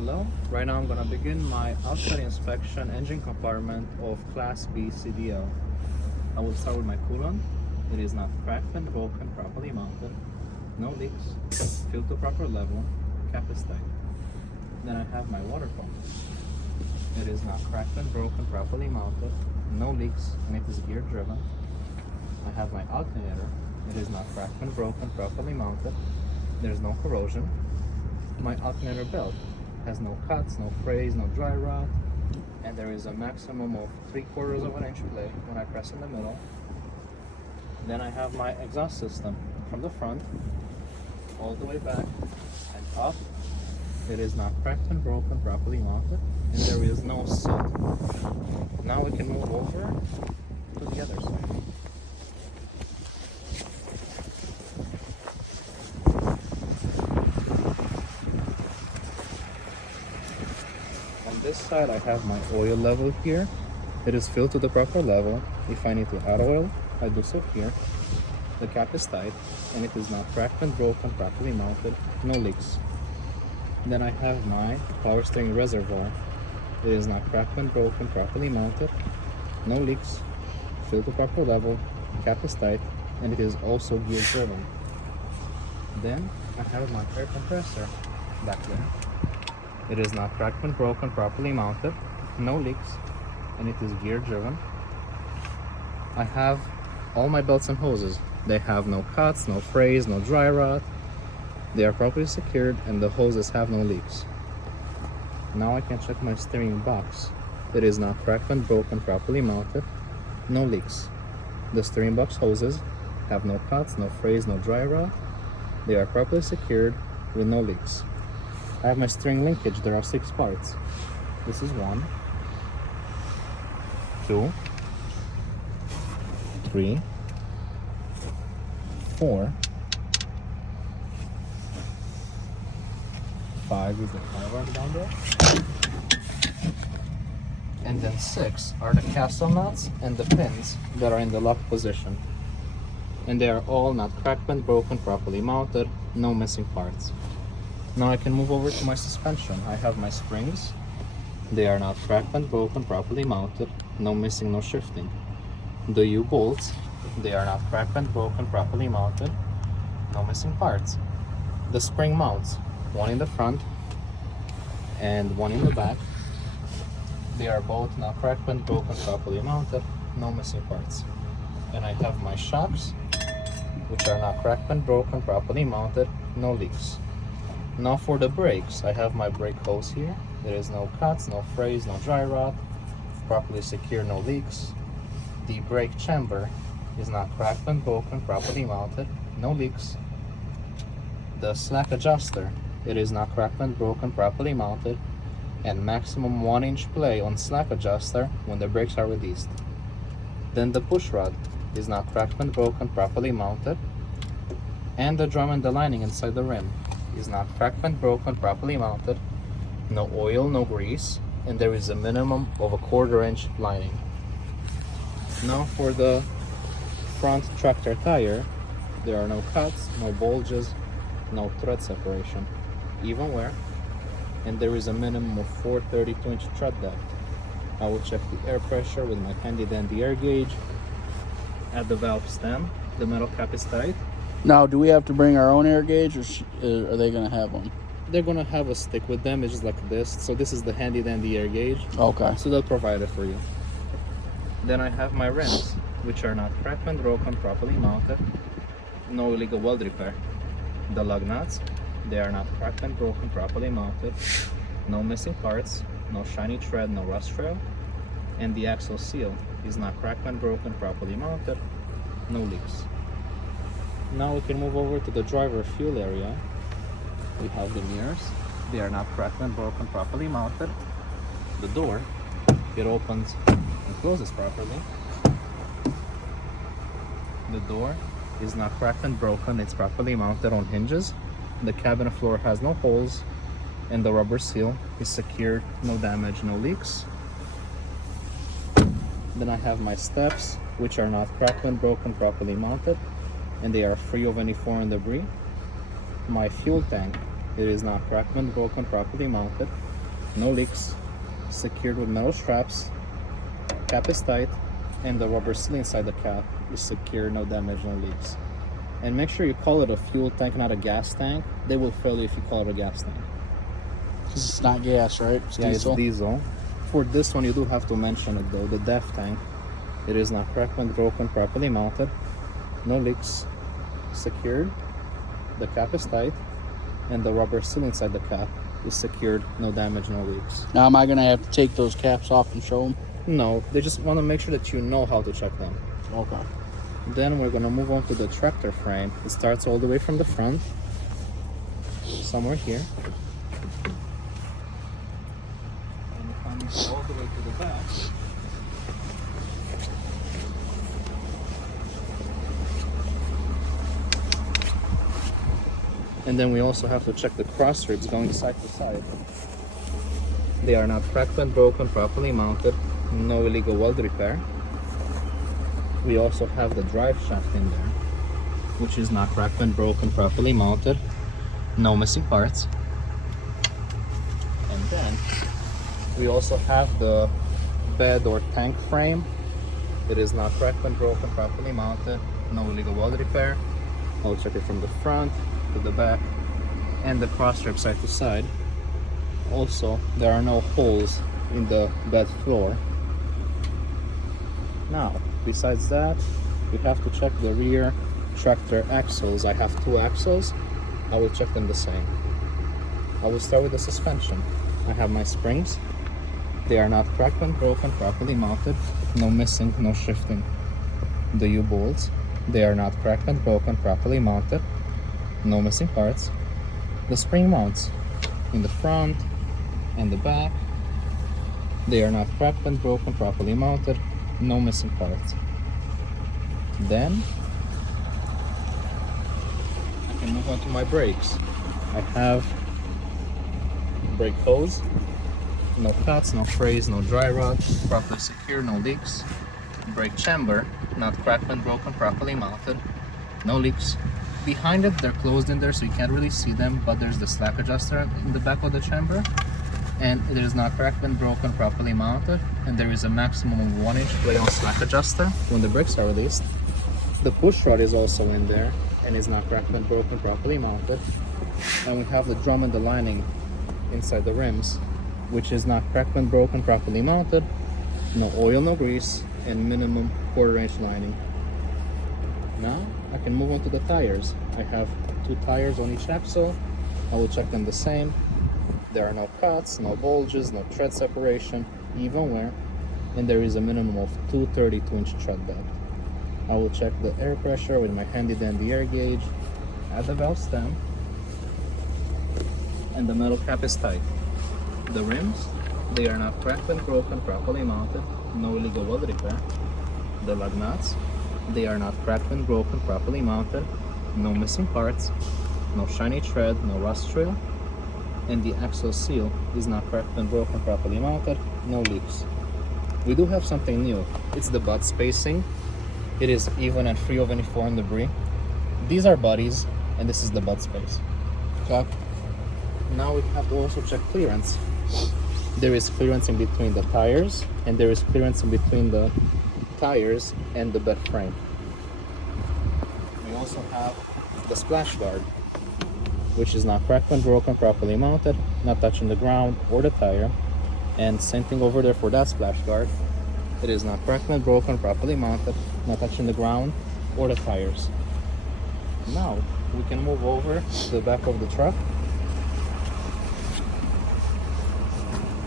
Hello, right now I'm gonna begin my outside inspection engine compartment of Class B CDL. I will start with my coolant. It is not cracked and broken, properly mounted, no leaks, filled to proper level, cap is tight. Then I have my water pump. It is not cracked and broken, properly mounted, no leaks, and it is gear driven. I have my alternator. It is not cracked and broken, properly mounted, there's no corrosion. My alternator belt has no cuts, no frays, no dry rot, and there is a maximum of 3/4 of an inch play when I press in the middle. Then I have my exhaust system from the front all the way back and up. It is not cracked and broken, properly mounted, and there is no soot. Now we can move over to the other side. On this side I have my oil level here. It is filled to the proper level. If I need to add oil, I do so here. The cap is tight and it is not cracked and broken, properly mounted, no leaks. Then I have my power steering reservoir. It is not cracked and broken, properly mounted, no leaks, filled to proper level, cap is tight, and it is also gear driven. Then I have my air compressor back there. It is not cracked and broken, properly mounted, no leaks, and it is gear driven. I have all my belts and hoses. They have no cuts, no frays, no dry rot. They are properly secured and the hoses have no leaks. Now I can check my steering box. It is not cracked and broken, properly mounted, no leaks. The steering box hoses have no cuts, no frays, no dry rot. They are properly secured with no leaks. I have my steering linkage. There are 6 parts. This is 1, 2, 3, 4, 5 is the 5 right down there. And then 6 are the castle nuts and the pins that are in the lock position. And they are all not cracked and broken, properly mounted, no missing parts. Now I can move over to my suspension. I have my springs. They are not cracked and broken, properly mounted, no missing, no shifting. The U-bolts, they are not cracked and broken, properly mounted, no missing parts. The spring mounts, one in the front and one in the back. They are both not cracked and broken, properly mounted, no missing parts. And I have my shocks, which are not cracked and broken, properly mounted, no leaks. Now for the brakes, I have my brake hose here. There is no cuts, no frays, no dry rot, properly secure, no leaks. The brake chamber is not cracked and broken, properly mounted, no leaks. The slack adjuster, it is not cracked and broken, properly mounted, and maximum 1 inch play on slack adjuster when the brakes are released. Then the push rod is not cracked and broken, properly mounted, and the drum and the lining inside the rim is not cracked and broken, properly mounted, no oil, no grease, and there is a minimum of a 1/4 inch lining. Now for the front tractor tire, there are no cuts, no bulges, no thread separation, even wear, and there is a minimum of 4 32-inch tread depth. I will check the air pressure with my handy dandy air gauge. At the valve stem, the metal cap is tight. Now, do we have to bring our own air gauge, or are they going to have one? They're gonna have a stick with them. It's just like this. So this is the handy dandy air gauge. Okay. So they'll provide it for you. Then I have my rims, which are not cracked and broken, properly mounted, no illegal weld repair. The lug nuts, they are not cracked and broken, properly mounted, no missing parts, no shiny tread, no rust trail, and the axle seal is not cracked and broken, properly mounted, no leaks. Now we can move over to the driver fuel area. We have the mirrors. They are not cracked and broken, properly mounted. The door, it opens and closes properly. The door is not cracked and broken, it's properly mounted on hinges. The cabin floor has no holes, and the rubber seal is secured, no damage, no leaks. Then I have my steps, which are not cracked and broken, properly mounted, and they are free of any foreign debris. My fuel tank, It is not cracked when broken, properly mounted. No leaks. Secured with metal straps. Cap is tight. And the rubber seal inside the cap is secure, no damage, no leaks. And make sure you call it a fuel tank, not a gas tank. They will fail you if you call it a gas tank. Because it's not gas, right? It's diesel. It's diesel. For this one, you do have to mention it though, the DEF tank. It is not cracked when broken, properly mounted. No leaks. Secured. The cap is tight. And the rubber seal inside the cap is secured, no damage, no leaks. Now, am I going to have to take those caps off and show them? No, they just want to make sure that you know how to check them. Okay. Then we're going to move on to the tractor frame. It starts all the way from the front, somewhere here. And it comes all the way to the back. And then we also have to check the cross ribs going side to side. They are not cracked and broken, properly mounted, no illegal weld repair. We also have the drive shaft in there, which is not cracked and broken, properly mounted, no missing parts. And then we also have the bed or tank frame. It is not cracked and broken, properly mounted, no illegal weld repair. I'll check it from the front to the back and the cross strip side to side. Also, there are no holes in the bed floor. Now, besides that, we have to check the rear tractor axles. I have 2 axles. I will check them the same. I will start with the suspension. I have my springs. They are not cracked and broken, properly mounted, no missing, no shifting. The U-bolts, they are not cracked and broken, properly mounted, no missing parts. The spring mounts in the front and the back, they are not cracked and broken, properly mounted, no missing parts. Then I can move on to my brakes. I have brake hose, no cuts, no frays, no dry rot, properly secure, no leaks. Brake chamber, not cracked and broken, properly mounted, no leaks. Behind it, they're closed in there, so you can't really see them, but there's the slack adjuster in the back of the chamber, and it is not cracked and broken, properly mounted, and there is a maximum of 1 inch play on slack adjuster when the brakes are released. The push rod is also in there and is not cracked and broken, properly mounted. And we have the drum and the lining inside the rims, which is not cracked and broken, properly mounted, no oil, no grease, and minimum 1/4 inch lining. Now I can move on to the tires. I have 2 tires on each axle. I will check them the same. There are no cuts, no bulges, no tread separation, even wear, and there is a minimum of 2 32-inch tread depth. I will check the air pressure with my handy dandy air gauge at the valve stem, and the metal cap is tight. The rims, they are not cracked and broken, properly mounted, no illegal weld repair. The lug nuts, they are not cracked and broken, properly mounted, no missing parts, no shiny tread, no rust trail, and the axle seal is not cracked and broken, properly mounted, no leaks. We do have something new. It's the butt spacing. It is even and free of any foreign debris. These are buddies, and this is the butt space. Okay. Now we have to also check clearance. There is clearance in between the tires, and there is clearance in between the tires and the bed frame. We also have the splash guard, which is not cracked and broken, properly mounted, not touching the ground or the tire. And same thing over there for that splash guard. It is not cracked and broken, properly mounted, not touching the ground or the tires. Now we can move over to the back of the truck,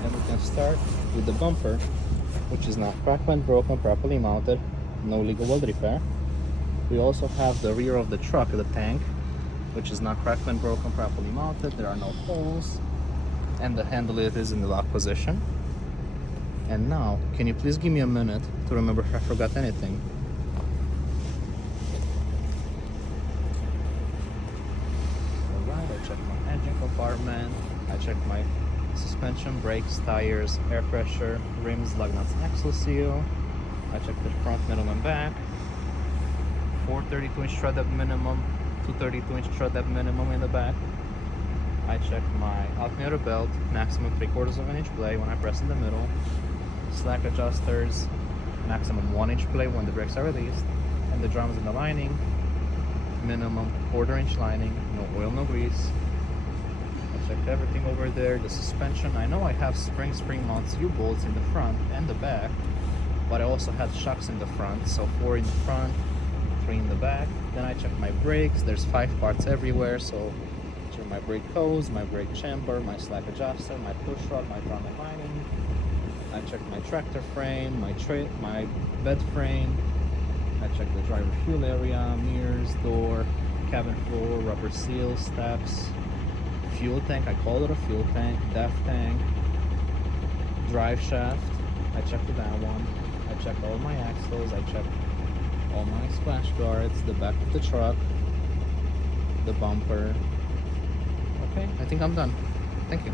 and we can start with the bumper, which is not cracked and broken, properly mounted, no legal weld repair. We also have the rear of the truck, the tank, which is not cracked and broken, properly mounted. There are no holes, and the handle is in the lock position. And now, can you please give me a minute to remember if I forgot anything? Alright, I checked my engine compartment, I checked my suspension, brakes, tires, air pressure, rims, lug nuts, axle seal. I checked the front, middle, and back. 4 32-inch tread depth minimum, 2 32-inch tread depth minimum in the back. I check my alternator belt, maximum 3/4 of an inch play when I press in the middle. Slack adjusters, maximum 1 inch play when the brakes are released. And the drums in the lining, minimum 1/4 inch lining, no oil, no grease. I checked everything over there. The suspension, I know I have spring mounts U-bolts in the front and the back, but I also had shocks in the front, so 4 in the front, 3 in the back. Then I checked my brakes. There's 5 parts everywhere, so check my brake hose, my brake chamber, my slack adjuster, my push rod, my drum and lining. I checked my tractor frame, my bed frame. I checked the driver fuel area, mirrors, door, cabin floor, rubber seals, steps, fuel tank. I call it a fuel tank, DEF tank, drive shaft. I checked that one. I checked all my axles. I checked all my splash guards, the back of the truck, the bumper. Okay, I think I'm done. Thank you.